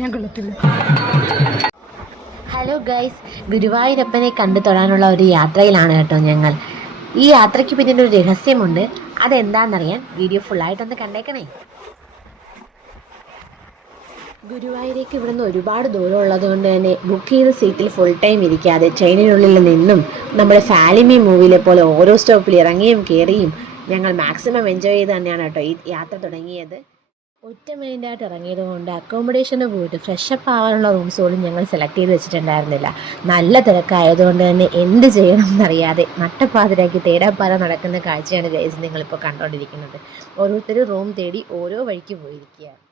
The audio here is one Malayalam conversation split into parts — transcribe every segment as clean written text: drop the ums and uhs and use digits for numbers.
ഞാൻ കൊള്ളത്തില്ല. ഹലോ ഗൈസ്, ഗുരുവായൂരപ്പനെ കണ്ടു തൊഴാനുള്ള ഒരു യാത്രയിലാണ് കേട്ടോ ഞങ്ങൾ. ഈ യാത്രയ്ക്ക് പിന്നിലൊരു രഹസ്യമുണ്ട്. അതെന്താണെന്നറിയാൻ വീഡിയോ ഫുള്ളായിട്ടൊന്ന് കണ്ടേക്കണേ. ഗുരുവായൂരേക്ക് ഇവിടുന്ന് ഒരുപാട് ദൂരം ഉള്ളത് കൊണ്ട് തന്നെ ബുക്ക് ചെയ്ത സീറ്റിൽ ഫുൾ ടൈം ഇരിക്കാതെ ട്രെയിനിനുള്ളിൽ നിന്നും നമ്മുടെ ഫാലിമി മൂവിയിലെ പോലെ ഓരോ സ്റ്റോപ്പിൽ ഇറങ്ങിയും കയറിയും ഞങ്ങൾ മാക്സിമം എൻജോയ് ചെയ്ത് തന്നെയാണ് കേട്ടോ ഈ യാത്ര തുടങ്ങിയത്. ഒറ്റ മൈൻഡായിട്ട് ഇറങ്ങിയത് കൊണ്ട് അക്കോമഡേഷന് പോയിട്ട് ഫ്രഷപ്പ് ആവാനുള്ള റൂംസ് പോലും ഞങ്ങൾ സെലക്ട് ചെയ്ത് വെച്ചിട്ടുണ്ടായിരുന്നില്ല. നല്ല തിരക്കായതുകൊണ്ട് തന്നെ എന്ത് ചെയ്യണം എന്നറിയാതെ നട്ടപ്പാതിരാക്കി തേടാപ്പാറ നടക്കുന്ന കാഴ്ചയാണ് ഗൈസ് നിങ്ങളിപ്പോൾ കണ്ടുകൊണ്ടിരിക്കുന്നത്. ഓരോരുത്തരും റൂം തേടി ഓരോ വഴിക്ക് പോയിരിക്കുകയാണ്.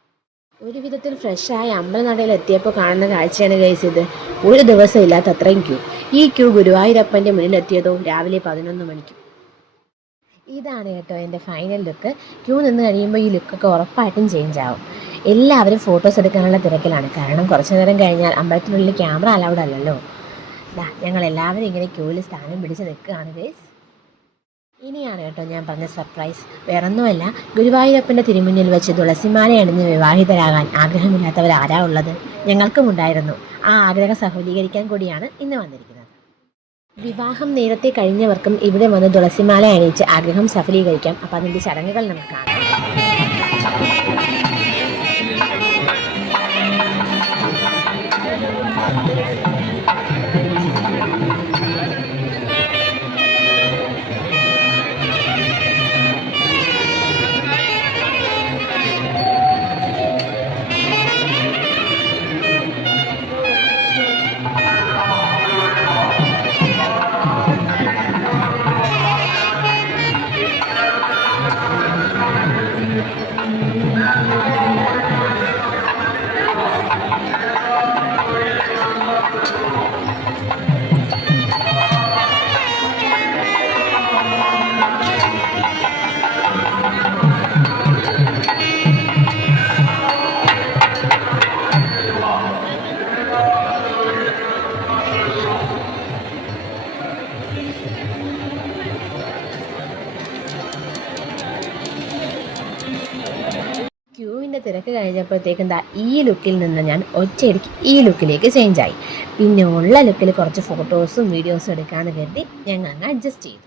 ഒരു വിധത്തിൽ ഫ്രഷായി അമ്പലനടയിൽ എത്തിയപ്പോൾ കാണുന്ന കാഴ്ചയാണ് ഗൈസ് ഇത്. ഒരു ദിവസം ഇല്ലാത്ത അത്രയും ക്യൂ. ഈ ക്യൂ ഗുരുവായൂരപ്പൻ്റെ മുന്നിലെത്തിയതോ രാവിലെ 11 മണിക്ക്. ഇതാണ് കേട്ടോ എൻ്റെ ഫൈനൽ ലുക്ക്. ക്യൂ നിന്ന് കഴിയുമ്പോൾ ഈ ലുക്കൊക്കെ ഉറപ്പായിട്ടും ചേഞ്ച് ആവും. എല്ലാവരും ഫോട്ടോസ് എടുക്കാനുള്ള തിരക്കിലാണ്. കാരണം കുറച്ച് നേരം കഴിഞ്ഞാൽ അമ്പലത്തിനുള്ളിൽ ക്യാമറ അലൗഡ് അല്ലല്ലോ. ഞങ്ങൾ എല്ലാവരും ഇങ്ങനെ ക്യൂവിൽ സ്ഥാനം പിടിച്ച് നിൽക്കുകയാണ് ഗൈസ്. ഇനിയാണ് കേട്ടോ ഞാൻ പറഞ്ഞ സർപ്രൈസ്. വേറൊന്നുമല്ല, ഗുരുവായൂരപ്പൻ്റെ തിരുമുന്നിൽ വെച്ച് തുളസിമാല അണിഞ്ഞ് വിവാഹിതരാകാൻ ആഗ്രഹമില്ലാത്തവരാരാ ഉള്ളത്? ഞങ്ങൾക്കും ഉണ്ടായിരുന്നു. ആ ആഗ്രഹം സഫലീകരിക്കാൻ കൂടിയാണ് ഇന്ന് വന്നിരിക്കുന്നത്. വിവാഹം നേരത്തെ കഴിഞ്ഞവർക്കും ഇവിടെ വന്ന് തുളസിമാല അണിയിച്ച് ആഗ്രഹം സഫലീകരിക്കാം. അപ്പം അതിൻ്റെ ചടങ്ങുകൾ നമുക്ക് കാണാം. ക്യൂവിൻ്റെ തിരക്ക് കഴിഞ്ഞപ്പോഴത്തേക്കും ഈ ലുക്കിൽ നിന്ന് ഞാൻ ഒറ്റയടിക്ക് ഈ ലുക്കിലേക്ക് ചേഞ്ചായി. പിന്നെ ഉള്ള ലുക്കിൽ കുറച്ച് ഫോട്ടോസും വീഡിയോസും എടുക്കാമെന്ന് കരുതി ഞങ്ങൾ അങ്ങ് അഡ്ജസ്റ്റ് ചെയ്തു.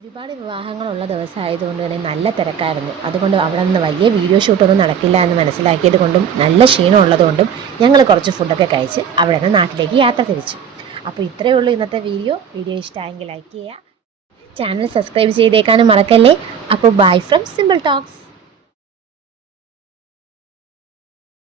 ഒരുപാട് വിവാഹങ്ങളുള്ള ദിവസമായതുകൊണ്ട് തന്നെ നല്ല തിരക്കായിരുന്നു. അതുകൊണ്ട് അവിടെ നിന്ന് വലിയ വീഡിയോ ഷൂട്ടൊന്നും നടക്കില്ല എന്ന് മനസ്സിലാക്കിയത് കൊണ്ടും നല്ല ക്ഷീണം ഉള്ളതുകൊണ്ടും ഞങ്ങൾ കുറച്ച് ഫുഡൊക്കെ കഴിച്ച് അവിടെ നിന്ന് നാട്ടിലേക്ക് യാത്ര തിരിച്ചു. അപ്പോൾ ഇത്രയേ ഉള്ളൂ ഇന്നത്തെ വീഡിയോ. ഇഷ്ടമായെങ്കിൽ ലൈക്ക് ചെയ്യുക, ചാനൽ സബ്സ്ക്രൈബ് ചെയ്തേക്കാനും മറക്കല്ലേ. അപ്പോൾ ബൈ ഫ്രം സിമ്പിൾ ടോക്സ്.